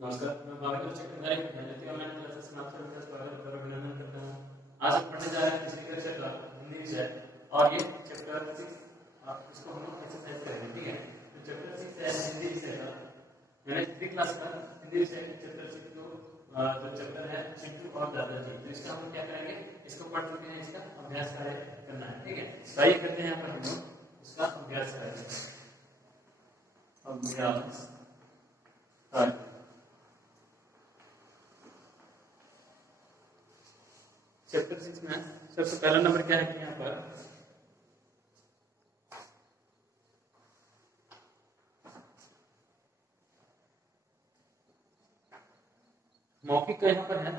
नमस्कार, मैं भाविक चक्रधारी विद्यालय ऑनलाइन क्लासेस में आपका स्वागत और अभिनंदन करता हूँ। आज हम पढ़ने जा रहे हैं तीसरी कक्षा का हिंदी विषय और ये चैप्टर 6 इसको हम लोग एक्सरसाइज करेंगे, ठीक है। तो चैप्टर 6 है हिंदी विषय का, मैंने 3 क्लास का हिंदी विषय के चैप्टर 6 को जो चैप्टर है चिंटू और दादाजी, तो इसका हम क्या करेंगे, इसको पढ़ चुके हैं, इसका अभ्यास कार्य करना है, ठीक है। तो आइए करते हैं यहाँ पर हम लोग इसका अभ्यास कार्य। अभ्यास कार्य चैप्टर 6 में सबसे पहला नंबर क्या है कि यहाँ पर मौखिक का यहाँ पर है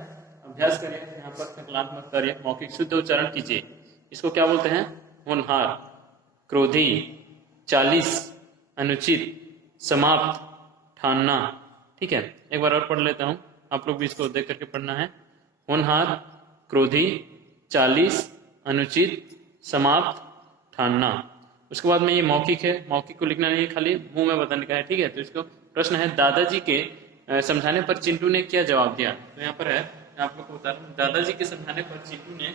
अभ्यास करिए। यहाँ पर संकलनात्मक कार्य मौखिक शुद्ध उच्चारण कीजिए। इसको क्या बोलते हैं? होनहार, क्रोधी, 40, अनुचित, समाप्त, ठानना, ठीक है। एक बार और पढ़ लेता हूं, आप लोग भी इसको देख करके पढ़ना है। होनहार, क्रोधी, 40, अनुचित, समाप्त, ठानना। उसके बाद में ये मौखिक है, मौखिक को लिखना नहीं है, खाली मुंह में बताने का है, ठीक है। तो इसको प्रश्न है, दादाजी के समझाने पर चिंटू ने क्या जवाब दिया? तो यहाँ पर है, मैं आप लोग को बता रहा हूँ, दादाजी के समझाने पर चिंटू ने,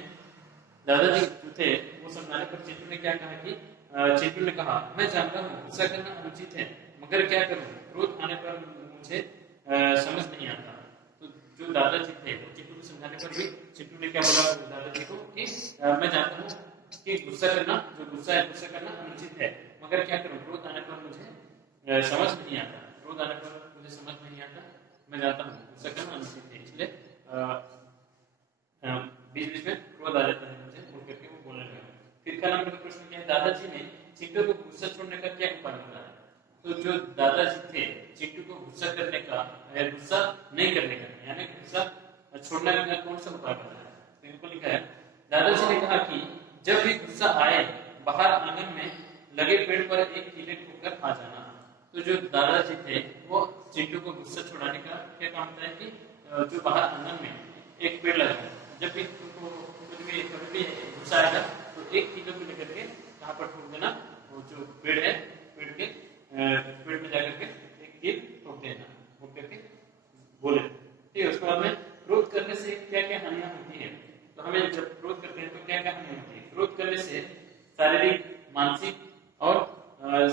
दादाजी जो थे वो समझाने पर चिंटू ने क्या कहा कि चिंटू ने कहा, मैं जानता हूँ गुस्सा करना अनुचित है, मगर क्या करूँ, क्रोध आने पर मुझे समझ नहीं आता। तो जो दादाजी थे वो चिंटू को समझाने पर भी चिंटू ने क्या बोला दादाजी को कि मैं जानता हूँ कि गुस्सा करना, जो गुस्सा है गुस्सा करना अनुचित है, मगर क्या करूँ, क्रोध आने पर मुझे समझ नहीं आता, क्रोध आने पर मुझे समझ नहीं आता, मैं जानता हूँ गुस्सा करना अनुचित है, इसलिए बीच बीच में क्रोध आ जाता है मुझे, बोल करके वो बोलने लगा। फिर का नंबर का प्रश्न क्या है, दादाजी ने चिंटू को गुस्सा छोड़ने का क्या उपाय बताया? तो जो दादाजी थे चिंटू को गुस्सा करने का या गुस्सा नहीं करने का यानी गुस्सा छोड़ने का कौन सा उपाय बताया? तो इनको लिखा है, दादाजी ने कहा कि जब भी गुस्सा आए बाहर आंगन में लगे पेड़ पर एक कीले ठोकर आ जाना। तो जो दादाजी थे वो चिंटू को गुस्सा छुड़ाने का क्या काम होता है कि जो बाहर आंगन में एक पेड़ लगाए, जब भी तुमको कभी भी गुस्सा आएगा तो एक कीले को लेकर के कहाँ पर ठोक देना, वो जो पेड़ है पेड़ में जाकर के एक कील ठोक देना, ठोक करके बोले, ठीक है। उसके बाद में क्रोध करने से क्या क्या हानियां होती है? तो हमें जब क्रोध करते हैं तो क्या क्या हानि होती है? क्रोध करने से शारीरिक, मानसिक और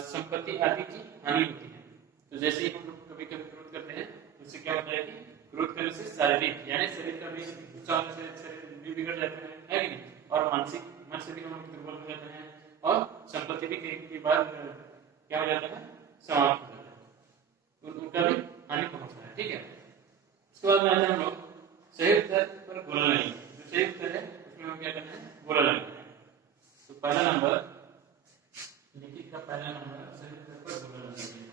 संपत्ति आदि की हानि होती है। तो जैसे ही हम लोग कभी कभी क्रोध करते हैं तो उससे क्या होता है कि क्रोध करने से शारीरिक यानी शरीर का भी गुस्सा होने से शरीर भी बिगड़ जाता है कि नहीं, और मानसिक मन से भी हम लोग दुर्बल हो जाते हैं, और संपत्ति भी कई बार क्या हो जाता है, समाप्त हो जाता है, तो उनका भी हानि पहुंचता है, ठीक है। उसके बाद में आते हैं हम लोग सही उत्तर पर गोला नहीं, जो सही उत्तर है उसमें हम क्या करना है, गोला लगाना है। तो पहला नंबर लिखित का पहला नंबर सही उत्तर पर गोला लगाइए।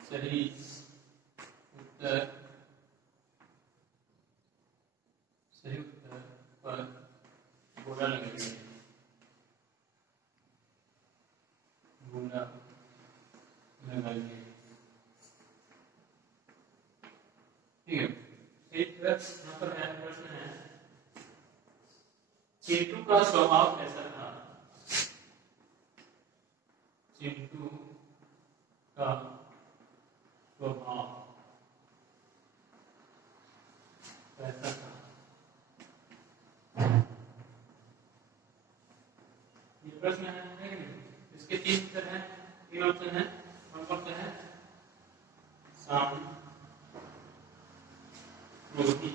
सही उत्तर, सही उत्तर पर गोला लगाइए, गोला लगाइए, ठीक है। एक यहाँ पर प्रश्न है, चिंटू का स्वभाव कैसा था? चिंटू का स्वभाव कैसा था? ये प्रश्न है कि नहीं? इसके 3 उत्तर हैं, 3 ऑप्शन है, कौन सा है? शांत, क्रोधी,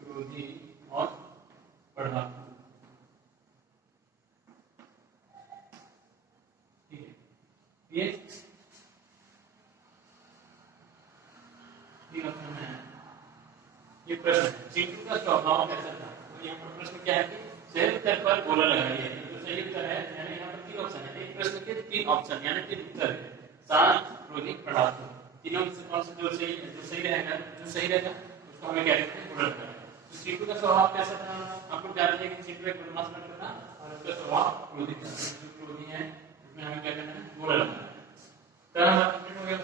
क्रोधी और पढ़ाकू, ठीक है। ये 3 ऑप्शन है। ये प्रश्न है चिंटू का स्वभाव कैसा था? तो यहाँ पर प्रश्न क्या है कि सही उत्तर पर गोला लगाइए। तो सही उत्तर है यानी यहाँ पर 3 ऑप्शन है, एक प्रश्न के 3 ऑप्शन यानी 3 उत्तर है, शांत, क्रोधी, पढ़ाकू। तीनों में से कौन सा जो सही रहेगा, जो सही रहेगा उसको हमें क्या कहते हैं, गोला लगाना। तो चिंटू का स्वभाव कैसा था? आप लोग जानते हैं कि चिंटू एक बदमाश लड़का था और उसका स्वभाव क्रोधी था। जो क्रोधी है उसमें हमें क्या करना है, गोला लगाना है। तो हमारा कंप्लीट हो गया।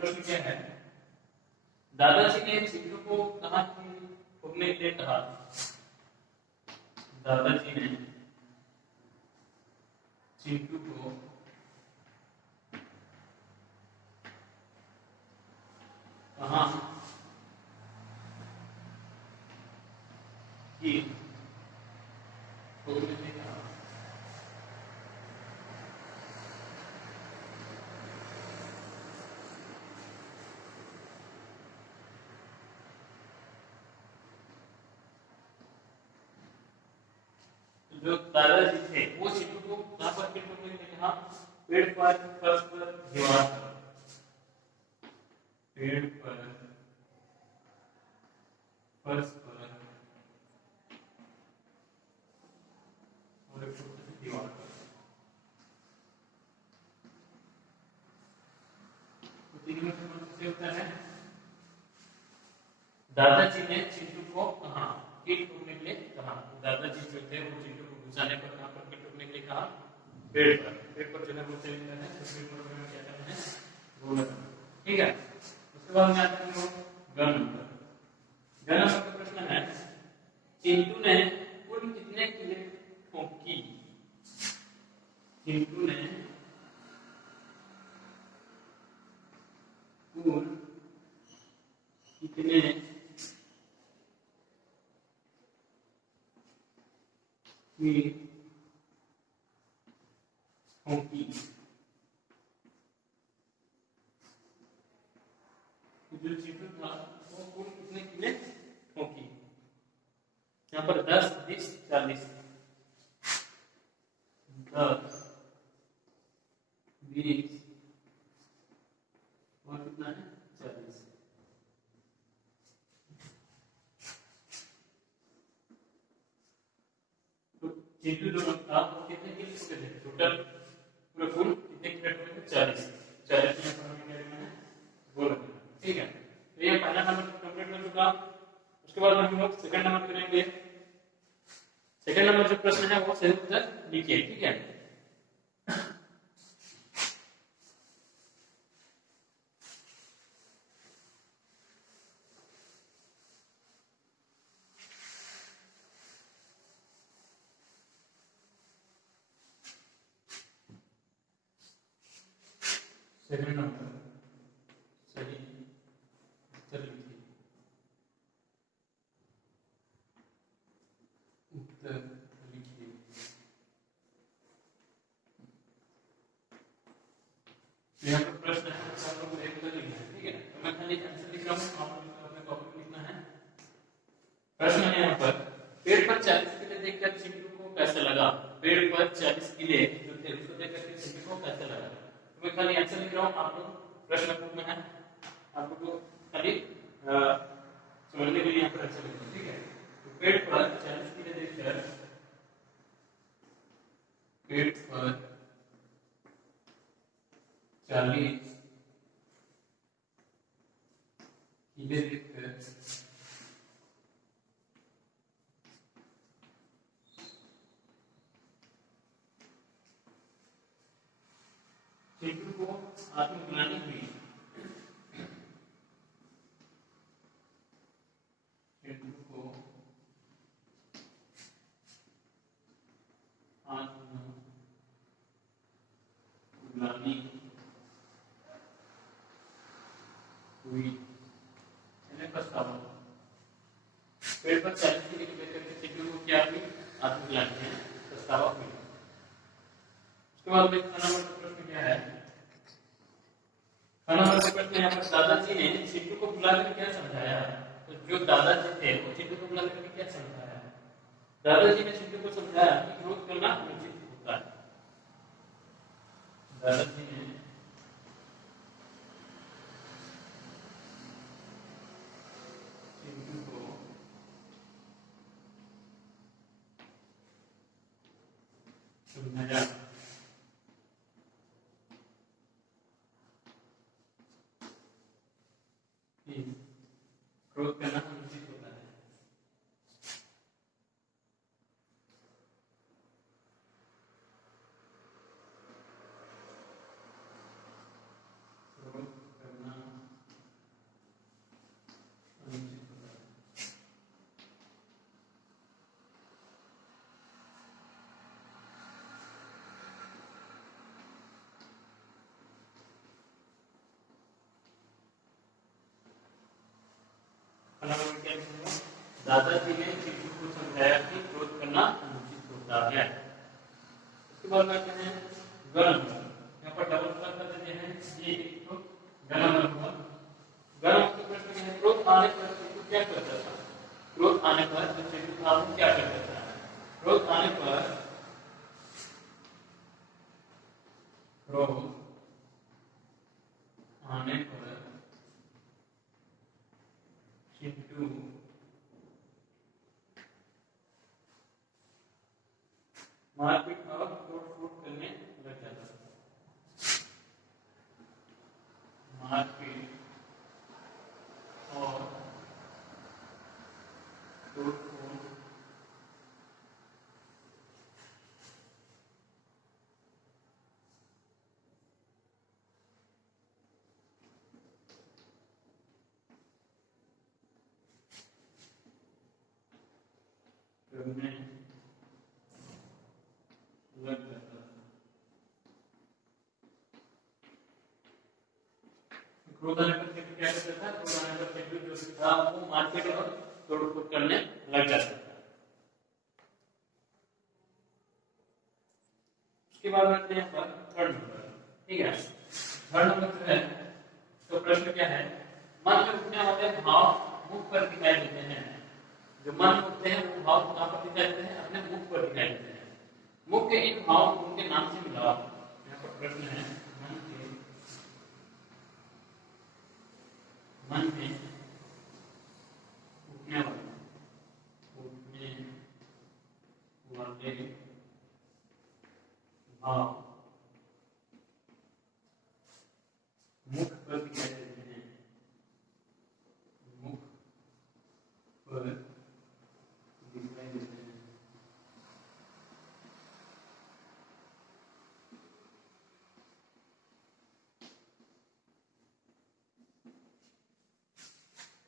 प्रश्न क्या है, दादाजी ने चिंटू को कहाँ ठोकने के लिए कहा? दादाजी ने चिंटू को कि छोड़ने का जो दादाजी थे वो चिट्टू को कहां पर फिट होने के लिए कहा? पेड़ पर, फर्श पर, दीवार पर। पेड़ पर, फर्श पर और एक छोटी सी दीवार पर। तो तीनों में कौन सा होता है? दादाजी ने चिंटू को कहा फिट होने के लिए कहा। दादाजी जो थे वो चिंटू को घुसाने पर कहां पर फिट होने के लिए कहा? पेड़ पर। पेड़ पर जो है वो चलता है, तो पेड़ पर हमें क्या करना है? रोल करना। ठीक है। उसके बाद में आते हैं गन नंबर। गन नंबर का प्रश्न है चिंटू ने कुल कितने किले ठोकी? चिंटू ने कुल कितने की ठोकी? जो चिंटू था वो कुल कितने किले ठोकी? यहाँ पर 10, 20, 40। 10, 20 और कितना है? 40। तो चिंटू जो था वो कितने किले ठोके थे? टोटल पूरा कुल कितने किले ठोके थे? 40। 40 यहाँ पर हमें क्या करना है? बोल रखना। ठीक है। तो ये पहला नंबर कंप्लीट हो चुका। उसके बाद हम लोग सेकंड नंबर करेंगे। सेकंड नंबर जो प्रश्न है वो सही उत्तर लिखिए। ठीक है। सेकंड नंबर सही उत्तर लिखिए। उत्तर लिखिए। यहाँ पर प्रश्न है, आप लोग एक उत्तर लिखना है। ठीक है। तो मैं खाली आंसर लिख रहा हूँ, आप लोग अपने कॉपी में लिखना है। प्रश्न है यहाँ पर पेड़ पर 40 किले देखकर चिंटू को कैसे लगा? पेड़ पर 40 किले जो थे उसको देखकर के चिंटू को कैसे लगा? तो मैं खाली आंसर लिख रहा हूँ, आप लोग प्रश्न बुक में है, आप लोग को खाली समझने के लिए यहाँ पर आंसर लिखना है। ठीक है। तो पेड़ पर 40 किले देखकर, पेड़ पर 40 किले देखकर चिंटू को आत्मग्लानि हुई। चिंटू को आत्मग्लानि हुई। पछतावा। पेड़ पर 40 किले देखकर चिंटू को क्या हुई? आत्मग्लानि है, पछतावा हुई। उसके बाद में खाना नंबर प्रश्न क्या है? खाना नंबर प्रश्न यहाँ पर दादाजी ने चिंटू को बुलाकर क्या समझाया? तो जो दादाजी थे वो चिंटू को बुलाकर क्या समझाया? दादाजी ने चिंटू को समझाया कि क्रोध करना अनुचित होता है। दादाजी ने चिंटू को समझाया क्रोध करना अनुचित होता है। क्रोध करना अनुचित होता है। दादाजी ने चिंटू को समझाया नंबर, यहाँ पर डबल प्लस कर देते हैं, ये एक तो ग नंबर हुआ। ग नंबर के प्रश्न में है क्रोध आने पर चिंटू क्या करता था? क्रोध आने पर जो चिंटू था वो क्या करता था? क्रोध आने पर चिंटू मारपीट और तोड़-फोड़ करने लग जाता था। मारपीट और तोड़-फोड़ करने लग जाता था। क्रोध आने पर चिंटू क्या करता था? क्रोध आने पर चिंटू जो था वो मारपीट और तोड़-फोड़ करने लग जाता था। उसके बाद आते हैं पर थर्ड नंबर, ठीक है। थर्ड नंबर जो है तो प्रश्न क्या है? मन में उठने वाले भाव मुख पर दिखाई देते हैं। जो मन में उठते हैं वो भाव कहाँ पर दिखाई देते हैं? अपने मुख पर दिखाई देते हैं। मुख के इन भाव को उनके नाम से मिलाओ। यहाँ पर प्रश्न है मन में उठने वाले भाव मुख पर दिखाई देते हैं। मुख पर दिखाई देते हैं।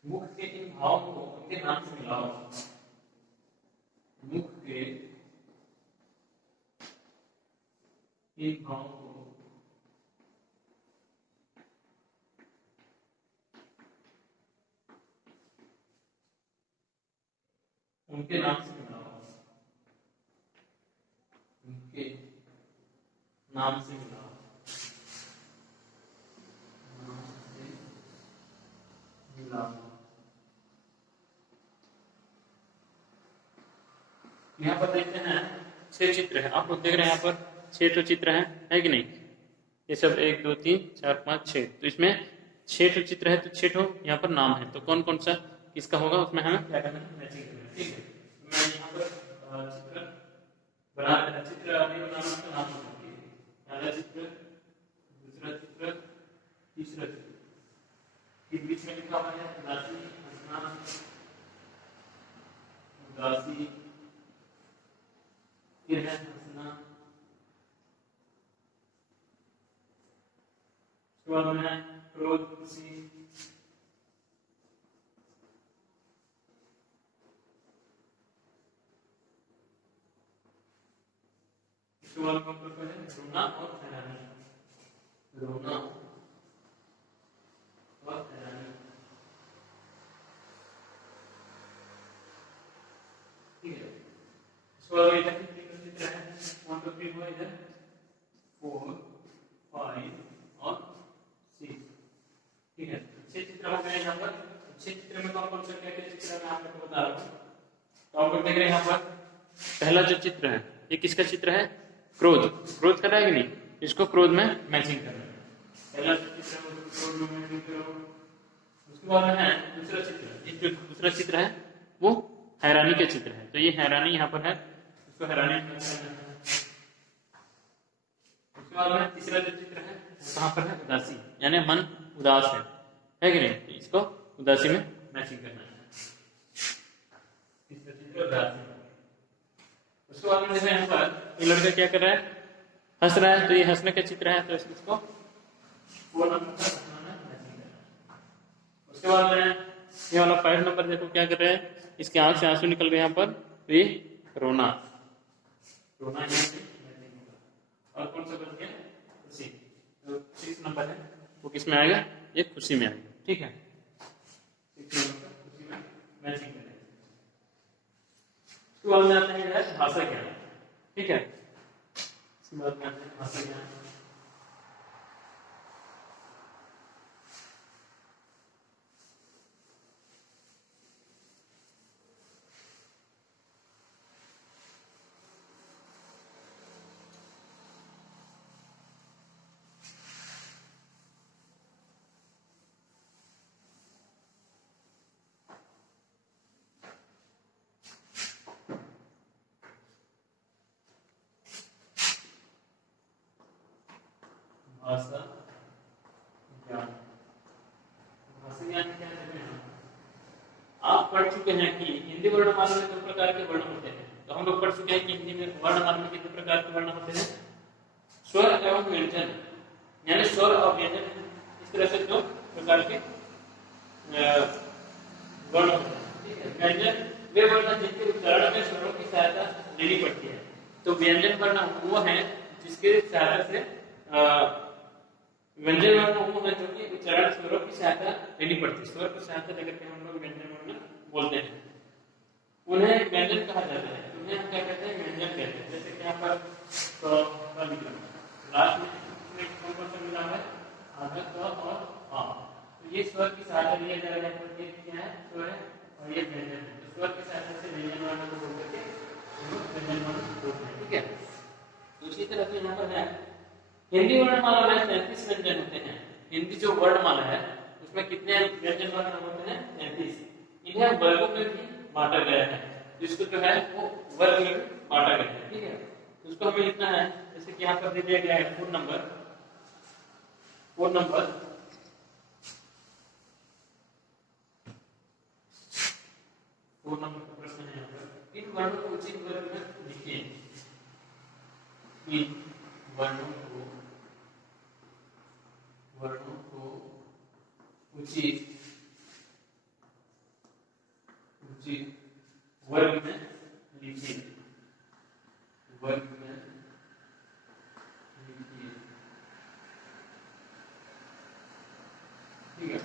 मुख के इन भावों को उनके नाम से मिलाओ। मुख के इन भावों को उनके नाम से मिलाओ। उनके नाम से मिलाओ। नाम से मिलाओ। यहाँ पर देखते हैं 6 चित्र है। आप लोग देख रहे हैं यहाँ पर 6 तो चित्र है कि नहीं? ये सब 1 2 3 4 5 6, तो इसमें 6 तो चित्र है, तो 6 तो यहाँ पर नाम है। तो कौन कौन सा किसका होगा उसमें हमें क्या करना है? मैचिंग करना है, ठीक है। मैं यहाँ पर चित्र बना चित्र अभी बनाना उसका नाम होता है। पहला चित्र, दूसरा चित्र, तीसरा चित्र, फिर बीच में लिखा हुआ है उदासी, हंसना, उदासी, फिर है हंसना, उसके बाद में है क्रोध, खुशी, उसके बाद में है रोना और हैरानी। रोना और हैरानी, ठीक है। उसके बाद इधर चित्र है 1 2 3 इधर 4 5 और 6, ठीक है। 6 चित्र हो गए यहाँ पर। 6 चित्र में कौन कौन से क्या क्या चित्र मैं आपको बता रहा हूँ। तो आप लोग देख रहे हैं यहाँ पर पहला जो चित्र है ये किसका चित्र है? क्रोध। क्रोध कर रहा है कि नहीं? इसको क्रोध में मैचिंग करना है। पहला चित्र है क्रोध में मैचिंग करो। उसके बाद में है दूसरा चित्र, ये जो दूसरा चित्र है वो हैरानी के चित्र है, तो ये हैरानी यहाँ पर है, इसको हैरानी करना है। उसके बाद में तीसरा जो चित्र है वो कहाँ पर है? उदासी, यानी मन उदास है कि नहीं? तो इसको उदासी में मैचिंग करना है। तीसरा चित्र उदासी। उसके बाद में देखो यहाँ पर ये लड़का क्या कर रहा है? हंस रहा है, तो ये हंसने का चित्र है, तो इसको 4 नंबर पर हंसना में मैचिंग करना है। उसके बाद में ये वाला 5 नंबर देखो क्या कर रहा है? इसके आंख से आंसू निकल गए यहाँ पर, तो ये रोना। रोना यहाँ से मैचिंग होगा। और कौन सा बच गया? खुशी। तो 6 नंबर है वो किस में आएगा? ये खुशी में आएगा, ठीक है। 6 नंबर खुशी में मैचिंग करेंगे। उसके बाद में आते हैं भाषा ज्ञान, ठीक है। इसके बाद में आते हैं भाषा ज्ञान। भाषा ज्ञान, भाषा ज्ञान क्या है? आप पढ़ चुके हैं कि हिंदी वर्णमाला में 2 प्रकार के वर्ण होते हैं। तो हम लोग पढ़ चुके हैं कि हिंदी में वर्णमाला में कितने प्रकार के वर्ण होते हैं? स्वर एवं व्यंजन, यानी स्वर और व्यंजन, इस तरह से 2 प्रकार के वर्ण होते हैं। ठीक है, व्यंजन वे वर्ण जिनके उच्चारण में स्वरों की सहायता लेनी पड़ती है। तो व्यंजन वर्ण वो है जिसके सहायता से व्यंजन वर्ण वो है जो कि उच्चारण स्वरों की सहायता लेनी पड़ती है। स्वर की सहायता लेकर के हम लोग व्यंजन वर्ण बोलते हैं, उन्हें व्यंजन कहा जाता है। उन्हें हम क्या कहते हैं? व्यंजन कहते हैं। जैसे कि यहाँ पर तो लास्ट में कौन सा मिला है? आधा क और आ। तो ये स्वर की सहायता लिया जा रहा है, तो ये क्या है? स्वर है और ये व्यंजन है। तो स्वर की सहायता से व्यंजन वर्ण को बोल करके व्यंजन वर्ण बोलते हैं। ठीक है, तो इसी तरह से यहाँ पर है हिंदी वर्णमाला में 33 व्यंजन होते हैं। हिंदी जो वर्णमाला है उसमें कितने व्यंजन वर्ण होते हैं? 33। इन्हें वर्गों में भी बांटा गया है, जिसको जो है वो वर्ग में भी बांटा गया है। ठीक है, तो उसको हमें लिखना है। जैसे कि यहाँ पर दिया गया है 4 नंबर का प्रश्न है। यहाँ पर इन वर्णों को उचित वर्ग में लिखिए। इन वर्णों को उचित वर्ग में लिखिए। वर्ग में लिखिए। ठीक है,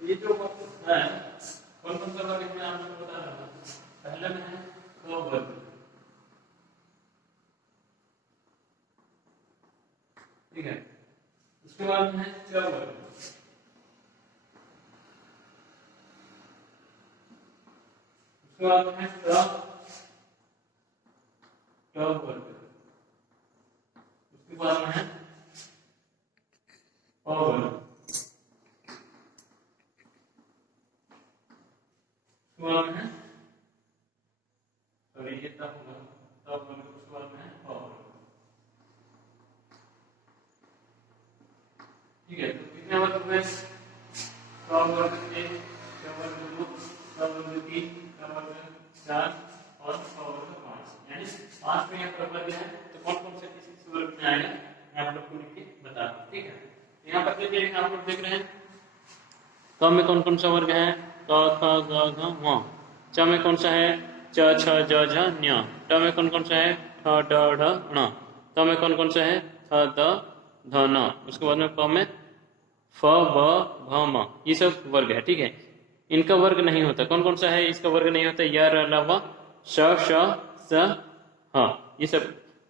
ये जो है कौन कौन सा वर्ग है आपको बता रहा हूँ। पहले में है क वर्ग। ठीक है, उसके बाद में है च वर्ग। उसके बाद में है ट वर्ग। उसके बाद में है प वर्ग। उसके बाद में है सॉरी ये तब होगा तब वर्ग। उसके बाद में है प वर्ग। ठीक है, तो कितने वर्ग हुए? क वर्ग 1, च वर्ग 2, ट वर्ग 3, ट वर्ग 4 और प वर्ग 5, यानी 5 में यहाँ पर वर्ग है। तो कौन कौन से किस वर्ग में आएगा मैं आप लोग को लिख के बता दूं। ठीक है, यहाँ पर देखिए आप लोग देख रहे हैं क में कौन कौन सा वर्ग है? क ख ग घ ङ। च में कौन सा है? च छ ज झ ञ। ट में कौन कौन सा है? ठ ड ढ ण। त में कौन कौन सा है? थ द ध न। उसके बाद में प में फ ब भ म। ये सब वर्ग है। ठीक है, इनका वर्ग नहीं होता। कौन कौन सा है इसका वर्ग नहीं होता? य र ल व श श स ह। ये सब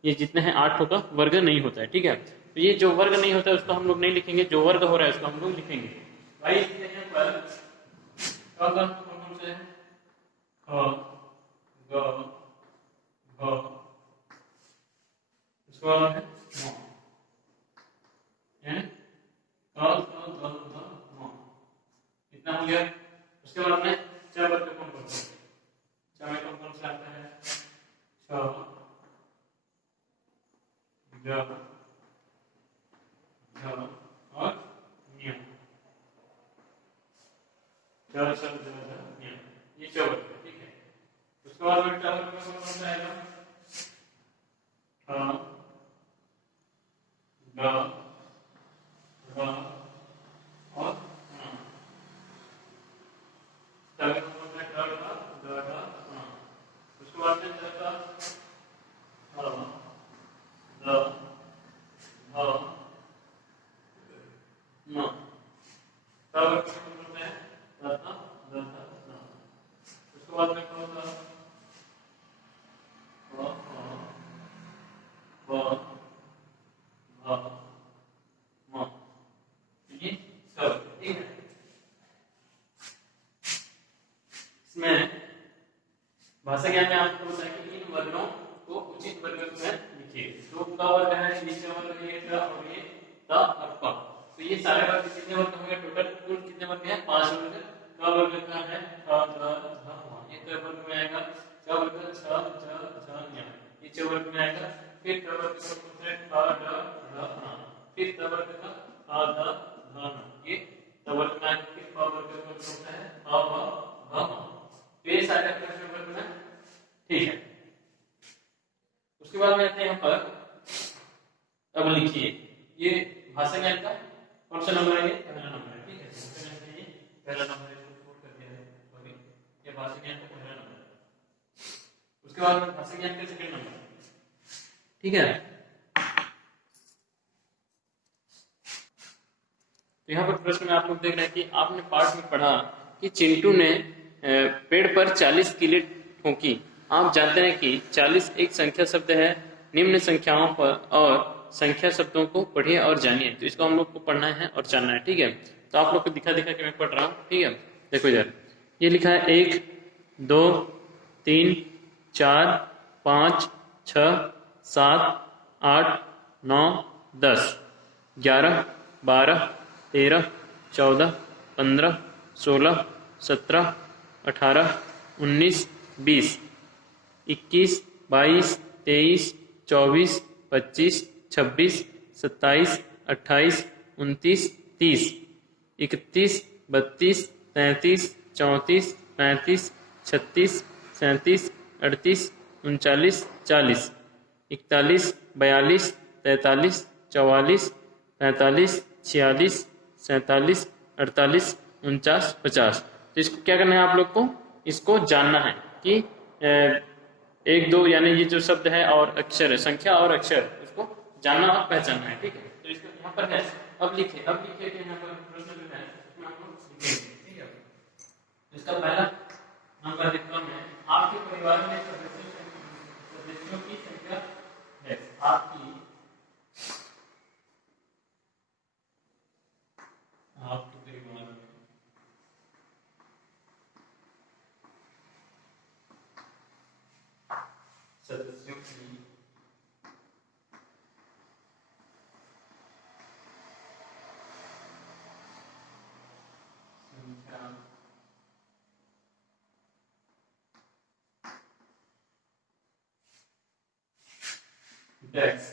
ये जितने हैं 8 का वर्ग नहीं होता है। ठीक है, तो ये जो वर्ग नहीं होता है उसको हम लोग नहीं लिखेंगे, जो वर्ग हो रहा है उसको हम लोग लिखेंगे। भाई यहाँ पर कौन कौन से हैं? ख ग घ। उसके बाद है म, यानी क ख ग घ म। इतना हो गया। उसके बाद में च वर्ग कौन कौन से? च में कौन कौन से आता है? छ ज झ और ञ। च छ ज झ ञ, ये च वर्ग है। ठीक है, उसके बाद में ट वर्ग में कौन कौन सा आएगा? ठ ग घ और ङ। ट में कौन कौन सा? ट ढ ग ढ ङ। उसके बाद में च क ह द भ न। ट वर्ग में कौन कौन सा है? त थ द थ न। उसके बाद में कौन सा? क ख ये ट और ये त और प। तो ये सारे वर्ग कितने वर्ग होंगे टोटल? कुल कितने वर्ग हैं? 5 वर्ग। क वर्ग का है ठ ध ध म, ये क वर्ग में आएगा च वर्ग छ ज झ ञ, ये च वर्ग में आएगा। फिर ट वर्ग का सूत्र है ठ ड ढ ण, फिर त वर्ग का थ ध ध न, ये त वर्ग में आएगा। फिर प वर्ग का सूत्र है फ भ भ म। तो ये सारे प्रश्न वर्ग में ठीक है। उसके बाद में आते हैं यहाँ पर, अब लिखिए ये भाषा ज्ञान का कौन सा नंबर है? ये पहला नंबर है, ठीक है। भाषा ज्ञान का ये पहला नंबर है, इसको छोड़ कर दिया है सॉरी, ये भाषा ज्ञान का पहला नंबर है। उसके बाद में भाषा ज्ञान का सेकंड नंबर, ठीक है। तो यहाँ पर प्रश्न में आप लोग देख रहे हैं कि आपने पाठ में पढ़ा कि चिंटू ने पेड़ पर 40 कीले ठोकी। आप जानते हैं कि 40 एक संख्या शब्द है। निम्न संख्याओं पर और संख्या शब्दों को पढ़िए और जानिए। तो इसको हम लोग को पढ़ना है और जानना है, ठीक है। तो आप लोग को दिखा दिखा के मैं पढ़ रहा हूँ, ठीक है। देखो इधर ये लिखा है 1 2 3 4 5 6 7 8 9 10 11 12 13 14 15 16 17 18 19 20 21 22 23 24 25 26 27 28 29 30 31 32 33 34 35 36 37 38 39 40 41 42 43 44 45 46 47 48 49 50। तो इसको क्या करना है आप लोग को? इसको जानना है कि 1 2 यानी ये जो शब्द है और अक्षर है, संख्या और अक्षर, इसको जानना और पहचानना है, ठीक है। तो इसको यहाँ पर है, अब लिखे कि यहाँ पर प्रश्न जो है उसमें आप लोग लिखेंगे, ठीक है। तो इसका पहला नंबर लिखता हूं मैं, आपके परिवार में सदस्यों की संख्या है। आपके परिवार में सदस्यों की संख्या डेक्स।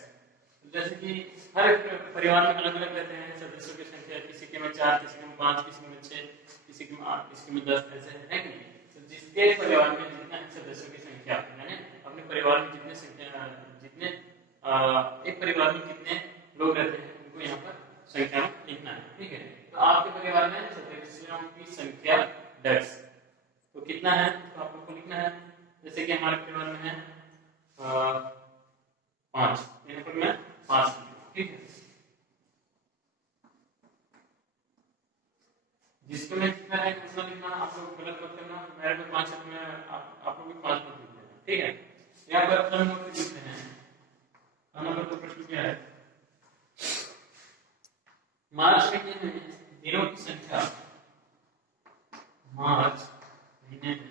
जैसे कि हर परिवार में अलग अलग रहते हैं सदस्यों की संख्या, किसी के में 4, किसी के में 5, किसी में 6, किसी के में 8, किसी के में 10, ऐसे है कि नहीं। तो जिसके परिवार में जितना सदस्यों की संख्या, यानी अपने परिवार में जितने संख्या जितने एक परिवार में कितने लोग रहते हैं उनको यहाँ पर संख्या में लिखना है, ठीक है। तो आपके परिवार में सदस्यों की संख्या डेक्स, तो कितना है तो आप लोग को लिखना है। जैसे कि हमारे परिवार में है 5, यहाँ पर मैं 5, ठीक है। जिसको मैं कितना है उतना लिखना, आप लोग गलत मत करना। मेरे में 5 है, मैं आप लोग भी 5 मत लिख देना, ठीक है। यहाँ पर क्रम नंबर लिखते हैं। नंबर का प्रश्न क्या है? मार्च महीने में दिनों की संख्या, मार्च महीने में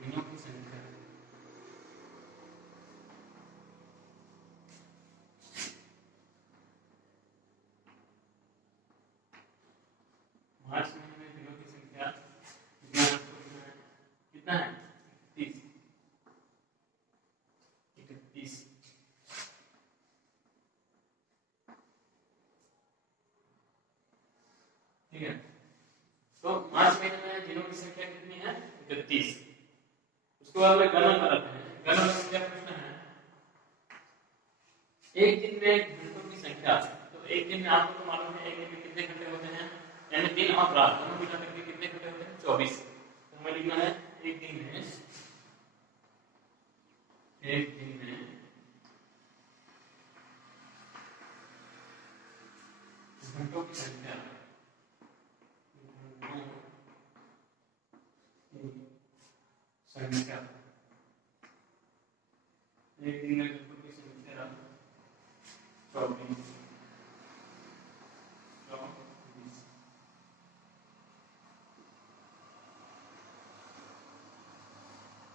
दिनों की संख्या, मार्च महीने में दिनों की संख्या कितना है? 31, ठीक है। तो मार्च महीने में दिनों की संख्या कितनी है? 31। उसके बाद में गणना कराते हैं। गणना में क्या प्रश्न है? एक दिन में घंटों की संख्या, तो एक दिन में आपको तो मालूम है एक दिन में कितने घंटे होते हैं, यानी दिन और रात दोनों मिला करके कितने घंटे होते हैं? 24। तो हमें लिखना है एक दिन में घंटों की संख्या, संख्या एक दिन में घंटों की संख्या 24।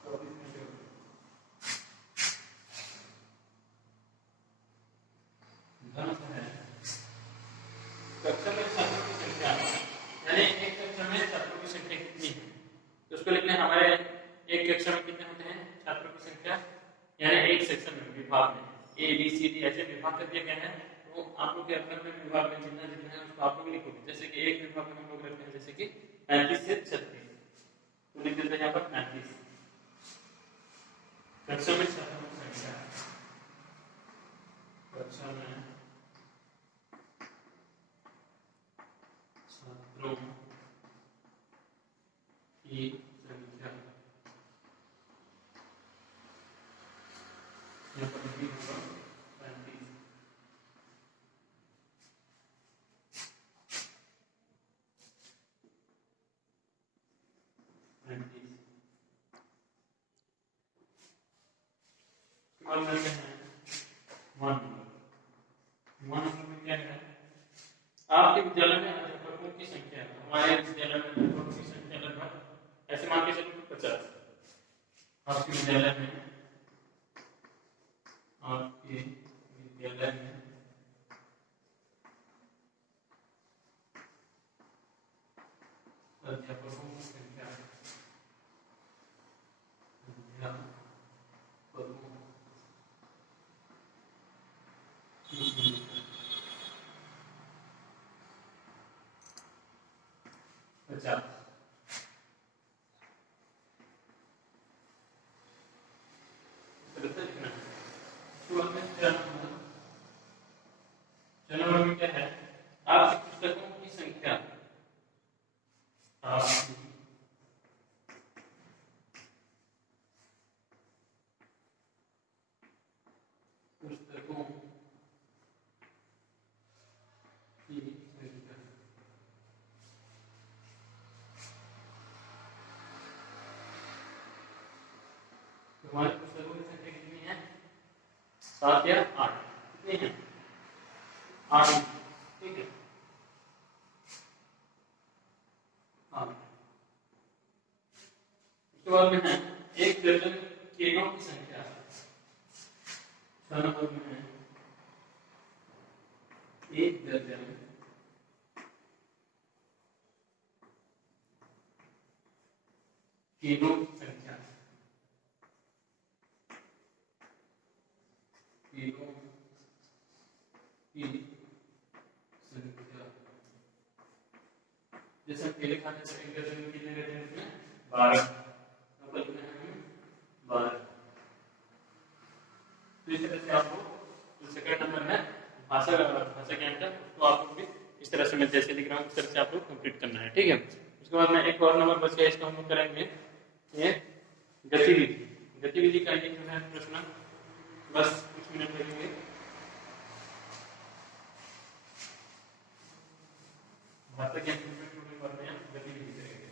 तो करते हैं छात्रों की संख्या, यानी एक सेक्शन में विभाग में ए बी सी डी ऐसे विभाग कर दिया गया है। तो आप लोग के अपने अपने विभाग में जितना जितना है उसको आप लोग लिखोगे। जैसे कि एक विभाग में हम लोग रखते हैं जैसे कि 35 से 36, तो लिख देते हैं यहाँ पर 35। कक्षा में छात्रों की संख्या, कक्षा में छात्रों की संख्या, यहाँ पर लिखी होगा 35। और मिलते हैं 1 नंबर में क्या है, आपके विद्यालय में अध्यापकों की संख्या, हमारे विद्यालय में अध्यापकों की संख्या लगभग ऐसे मान के चलो 50। आपके विद्यालय में अध्यापकों की संख्या, जनवरी में क्या है, आपकी पुस्तकों की संख्या, आपकी पुस्तकों की संख्या, हमारी पुस्तकों की संख्या कितनी है, 7 या 8, कितनी है 8, ठीक है। उसके बाद में है 1 दर्जन केलों की संख्या, 6 नंबर में है 1 दर्जन केलों की संख्या, केलों की संख्या, जैसे हम केले खाते हैं 1 दर्जन में कितने रहते हैं, उसमें 12, तो बल्कि हम 12। तो इस तरह से आपको जो सेकंड नंबर है भाषा ज्ञान का, उसको आपको भी इस तरह से मैं जैसे लिख रहा हूँ उस तरह से आप लोग कंप्लीट करना है, ठीक है। उसके बाद में एक और नंबर बच गया, इसको हम लोग करेंगे ये गतिविधि। गतिविधि का ये जो है प्रश्न, बस कुछ मिनट लगेंगे। भाषा ज्ञान करते हैं, गतिविधि करेंगे।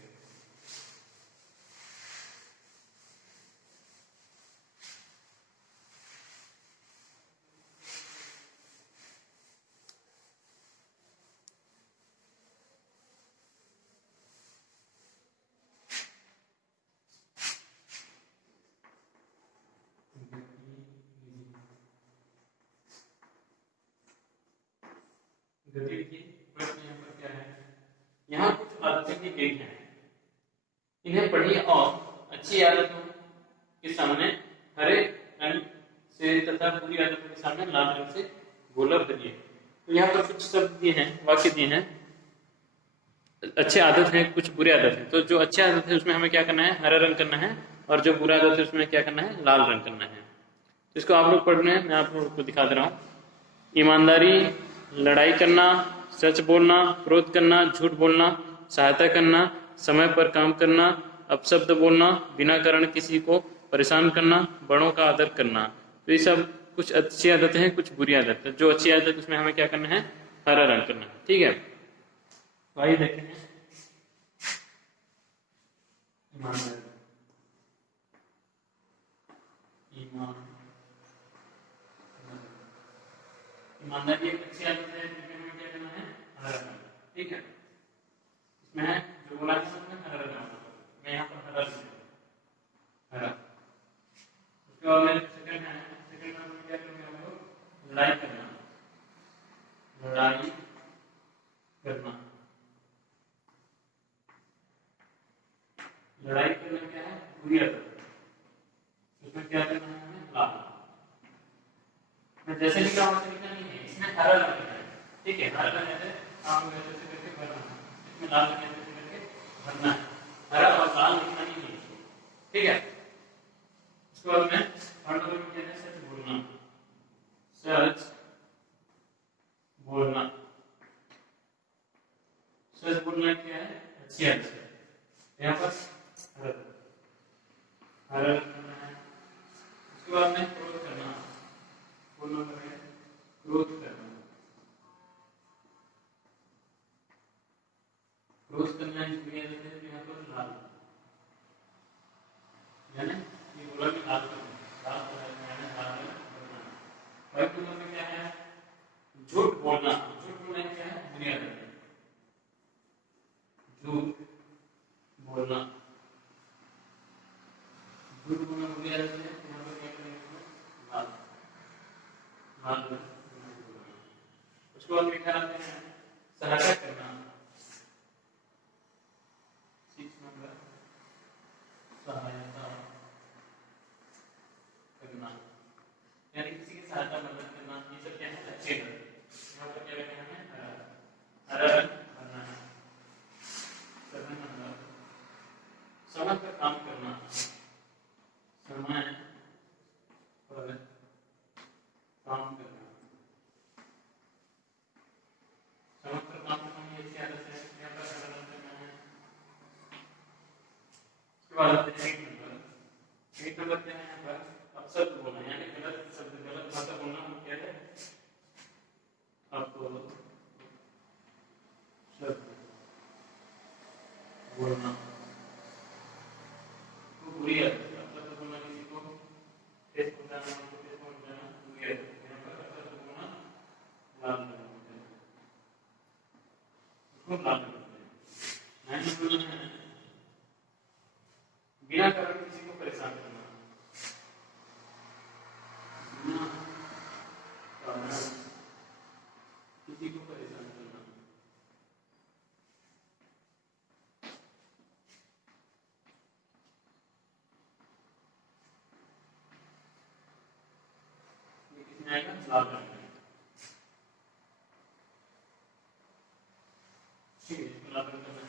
गतिविधि प्रश्न यहाँ पर क्या है, यहाँ कुछ आदतें दी गई हैं, इन्हें पढ़िए और अच्छी आदतों के सामने हरे रंग से तथा बुरी आदतों के सामने लाल रंग से गोला भरिए। तो यहाँ पर कुछ शब्द दिए हैं, वाक्य दिए हैं, अच्छी आदत है कुछ बुरी आदत है। तो जो अच्छी आदत है उसमें हमें क्या करना है, हरा रंग करना है, और जो बुरा आदत है उसमें क्या करना है, लाल रंग करना है। तो इसको आप लोग पढ़ने हैं, मैं आप लोगों को दिखा दे रहा हूँ। ईमानदारी, लड़ाई करना, सच बोलना, क्रोध करना, झूठ बोलना, सहायता करना, समय पर काम करना, अपशब्द बोलना, बिना कारण किसी को परेशान करना, बड़ों का आदर करना। तो ये सब कुछ अच्छी आदतें हैं, कुछ बुरी आदत है। जो अच्छी आदत उसमें हमें क्या करना है, हरा रंग करना है, ठीक है। तो आइए देखते हैं। ईमानदारी एक अच्छी आदत है, जिसमें हमें क्या करना है, हरा रंग, ठीक है। इसमें जो बोला है उसमें हरा रंग, मैं यहाँ पर हरा रंग, हरा। उसके बाद में सेकंड है, सेकंड में क्या करेंगे हम लोग, लड़ाई करना, लड़ाई करना। लड़ाई करना क्या है, बुरी आदत, क्या करना है हमें? लाल। मैं जैसे लिखा वैसे लिखना नहीं है, इसमें हरा लिखना है। ठीक है, हरा लिखने से आप ऐसे करके भरना है, इसमें लाल लिखने से करके भरना है। हरा और लाल लिखना नहीं है, ठीक है। उसके बाद में थर्ड नंबर में क्या है? सच बोलना। सच बोलना। सच बोलना क्या है? अच्छी आदत है। यहाँ पर हरा करना है। उसके बाद में क्रोध करना। फोन नंबर है क्रोध करना। क्रोध करना इस क्रिया देते हैं यहाँ पर लाल, यानी ये बोला कि लाल करना, लाल करना यानी लाल करना। फाइव नंबर में क्या है? झूठ बोलना। झूठ बोलना क्या है? बुरी आदत है। झूठ बोलना। झूठ बोलना बुरी आदत है। यहाँ पर क्या करेंगे? लाल, लाल बोलना। उसके बाद लिखा रहते हैं सहायता करना। 6 नंबर सहायता करना, यानी किसी की सहायता मदद करना। ये सब क्या है? अच्छे हैं। यहाँ पर क्या लिखना है? हरा रंग भरना है। 7 नंबर समय पर काम करना। समय पर काम करना। समय पर काम करना ये अच्छी आदत है। यहाँ पर हरा रंग करना है। उसके बाद आते हैं 8 नंबर। 8 नंबर क्या है? यहाँ पर अपशब्द बोलना, यानी गलत शब्द, गलत भाषा बोलना क्या है? अपशब्द बोलना तो बुरी आदत है। अपशब्द बोलना किसी को ठेस पहुंचाना, उनको ठेस पहुंचाना बुरी आदत है। यहाँ पर अपशब्द बोलना लाल करना है, उसको लाल करना है। 9 नंबर है बिना कारण किसी को परेशान करना। बिना कारण किसी को परेशान करना। ये किसमें आएगा? लाल रंग में। ठीक है, इसको लाल रंग करना है।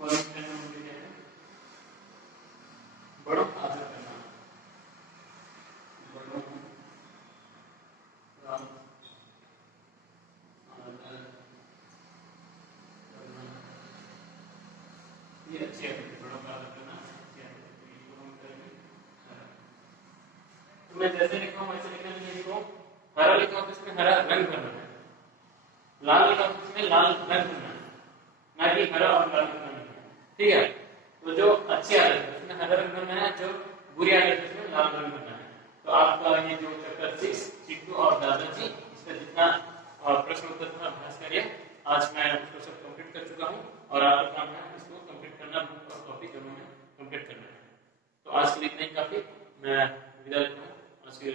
और क्या है? बड़ों का आदर करना। बड़ों का आदर करना ये अच्छी आदत है। बड़ों का आदर करना अच्छी आदत है। तो इसको हम करेंगे हरा। तो मैं जैसे लिखा हूँ वैसे लिखना नहीं है। इसको हरा लिखा हूँ तो इसमें हरा रंग भरना है। लाल लिखा हूँ तो इसमें लाल रंग भरना है, ना कि हरा और लाल लिखना नहीं है। ठीक है, तो जो अच्छी आदत है उसमें हरा रंग भरना है, जो बुरी आदत है उसमें लाल रंग भरना है। तो आपका ये जो चैप्टर 6 चिट्टू और दादाजी, इसका जितना प्रश्न उत्तर था अभ्यास करिए। आज मैं उसको सब कंप्लीट कर चुका हूँ और आपका काम है इसको कंप्लीट करना, बुक और कॉपी दोनों में कंप्लीट करना है। तो आज के लिए इतना ही काफी। मैं विदा लेता हूँ। आज के लिए